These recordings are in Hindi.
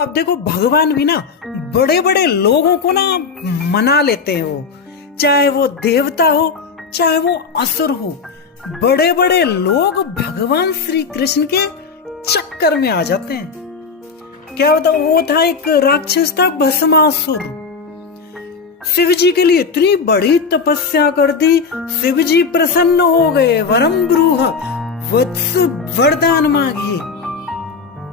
अब देखो भगवान भी ना बड़े बड़े लोगों को ना मना लेते हैं, वो चाहे वो देवता हो चाहे वो असुर हो। बड़े बड़े लोग भगवान श्री कृष्ण के चक्कर में आ जाते हैं। क्या बताओ, वो था एक राक्षस था भस्मासुर। शिव जी के लिए इतनी बड़ी तपस्या कर दी, शिव जी प्रसन्न हो गए। वरम ब्रूह, वत्स वरदान मांगिए।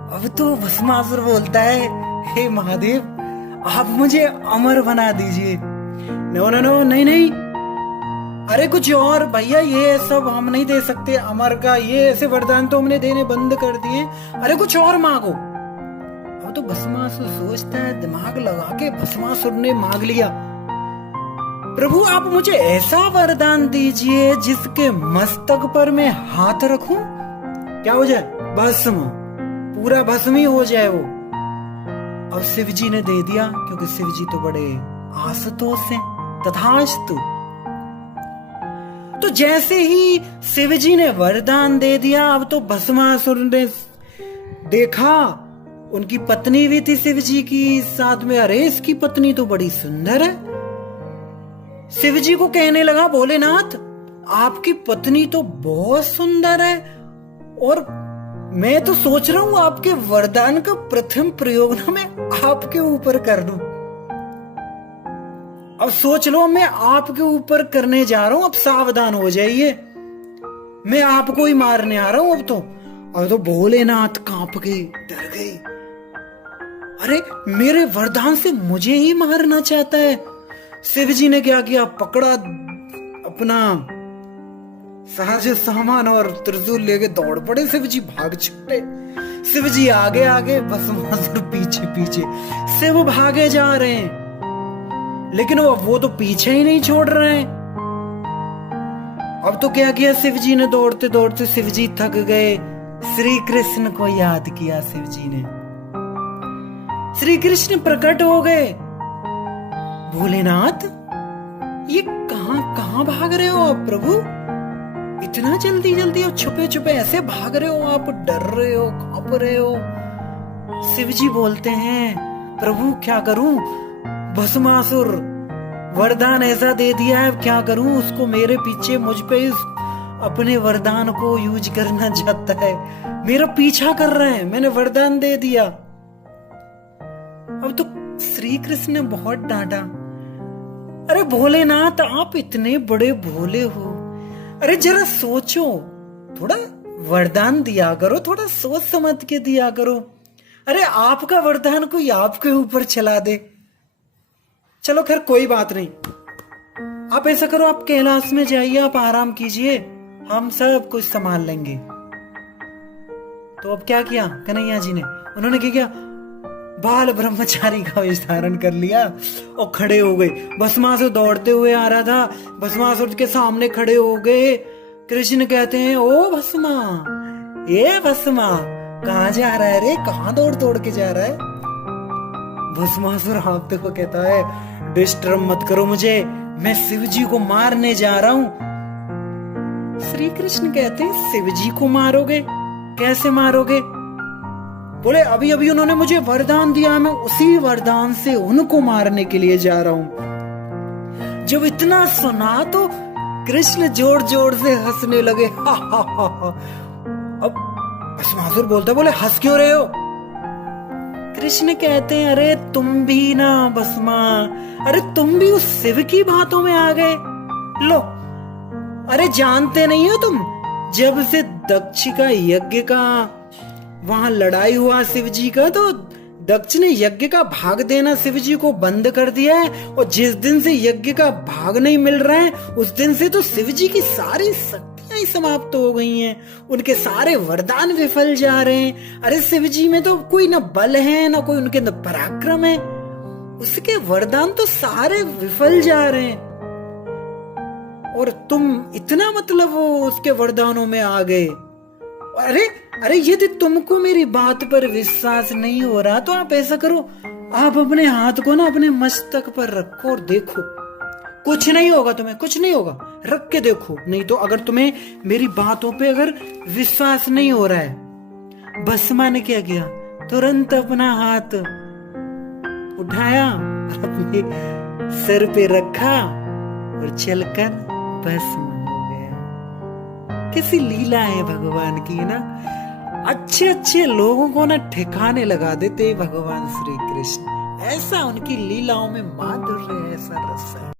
अब तो भस्मासुर बोलता है, हे महादेव आप मुझे अमर बना दीजिए। नो नो नो, नहीं नहीं, अरे कुछ और भैया, ये सब हम नहीं दे सकते अमर का, ये ऐसे वरदान तो हमने देने बंद कर दिए, अरे कुछ और मांगो। अब तो भस्मासुर सोचता है, दिमाग लगा के भस्मासुर ने मांग लिया, प्रभु आप मुझे ऐसा वरदान दीजिए जिसके मस्तक पर मैं हाथ रखूं, क्या हो जाए, भस्म, पूरा भस्म ही हो जाए वो। अब शिव जी ने दे दिया, क्योंकि शिव जी तो बड़े आशुतोष हैं। तथास्तु। तो जैसे ही शिव जी ने वरदान दे दिया, अब तो भस्मासुर ने देखा उनकी पत्नी भी थी शिव जी की साथ में, अरे इसकी पत्नी तो बड़ी सुंदर है। शिव जी को कहने लगा, भोलेनाथ आपकी पत्नी तो बहुत सुंदर है, और मैं तो सोच रहा हूं आपके वरदान का प्रथम प्रयोग ना मैं आपके ऊपर कर दूं। अब सोच लो, मैं आपके ऊपर करने जा रहा हूं, अब सावधान हो जाइए, मैं आपको ही मारने आ रहा हूं अब तो। और तो भोलेनाथ कांप गए, डर गए, अरे मेरे वरदान से मुझे ही मारना चाहता है। शिव जी ने क्या किया, पकड़ा अपना साज सामान और त्रिशूल लेके दौड़ पड़े। शिव जी भाग छुटे, शिव जी आगे आगे, भस्मासुर पीछे पीछे। शिव भागे जा रहे हैं, लेकिन वो तो पीछे ही नहीं छोड़ रहे हैं। अब तो क्या किया शिव जी ने, दौड़ते दौड़ते शिव जी थक गए, श्री कृष्ण को याद किया शिव जी ने। श्री कृष्ण प्रकट हो गए, भोलेनाथ ये कहां कहां भाग रहे हो आप प्रभु, इतना जल्दी जल्दी और छुपे छुपे ऐसे भाग रहे हो आप, डर रहे हो, कांप रहे हो। शिव जी बोलते हैं, प्रभु क्या करूं, भस्मासुर वरदान ऐसा दे दिया है, क्या करूं, उसको मेरे पीछे मुझ पे अपने वरदान को यूज करना चाहता है, मेरा पीछा कर रहे हैं, मैंने वरदान दे दिया। अब तो श्री कृष्ण ने बहुत डांटा, अरे भोलेनाथ आप इतने बड़े भोले हो, अरे जरा सोचो, थोड़ा वरदान दिया करो, थोड़ा सोच समझ के दिया करो। अरे आपका वरदान कोई आपके ऊपर चला दे। चलो खैर कोई बात नहीं, आप ऐसा करो, आप कैलाश में जाइए, आप आराम कीजिए, हम सब कुछ संभाल लेंगे। तो अब क्या किया कन्हैया जी ने, उन्होंने क्या किया, बाल ब्रह्मचारी का वेश धारण कर लिया और खड़े हो गए। भस्मासुर दौड़ते हुए आ रहा था, भस्मासुर के सामने खड़े हो गए। कृष्ण कहते हैं, ओ भस्मा, ये भस्मा कहाँ जा रहा है रे, कहाँ दौड़ दौड़ के जा रहा है। भस्मासुर हाँफते को कहता है, डिस्टर्ब मत करो मुझे, मैं शिव जी को मारने जा रहा हूं। श्री कृष्ण कहते हैं, शिव जी को मारोगे, कैसे मारोगे। बोले अभी अभी उन्होंने मुझे वरदान दिया, मैं उसी वरदान से उनको मारने के लिए जा रहा हूं। जब इतना सुना तो कृष्ण जोर जोर से हंसने लगे, हा हा हा हा। अब भस्मासुर बोलता, बोले हंस क्यों रहे हो। कृष्ण कहते हैं, अरे तुम भी ना भस्मा, अरे तुम भी उस शिव की बातों में आ गए। लो, अरे जानते नहीं हो तुम, जब से दक्ष का यज्ञ का वहां लड़ाई हुआ शिव जी का, तो दक्ष ने यज्ञ का भाग देना शिव जी को बंद कर दिया है, और जिस दिन से यज्ञ का भाग नहीं मिल रहा है, उस दिन से तो शिव जी की सारी शक्तियां ही समाप्त हो गई हैं, उनके सारे वरदान विफल जा रहे हैं। अरे शिव जी में तो कोई न बल है, न कोई उनके अंदर पराक्रम है, उसके वरदान तो सारे विफल जा रहे हैं, और तुम इतना मतलब उसके वरदानों में आ गए। अरे अरे यदि तुमको मेरी बात पर विश्वास नहीं हो रहा, तो आप ऐसा करो, आप अपने हाथ को ना अपने मस्तक पर रखो और देखो, कुछ नहीं होगा, तुम्हें कुछ नहीं होगा, रख के देखो। नहीं तो अगर तुम्हें मेरी बातों पे अगर विश्वास नहीं हो रहा है, भस्मा ने क्या किया, तुरंत अपना हाथ उठाया और अपने सर पे रखा और चलकर भस्म हो गया। कैसी लीला है भगवान की ना, अच्छे अच्छे लोगों को ना ठिकाने लगा देते भगवान श्री कृष्ण। ऐसा उनकी लीलाओं में माधुर्य, ऐसा रस है।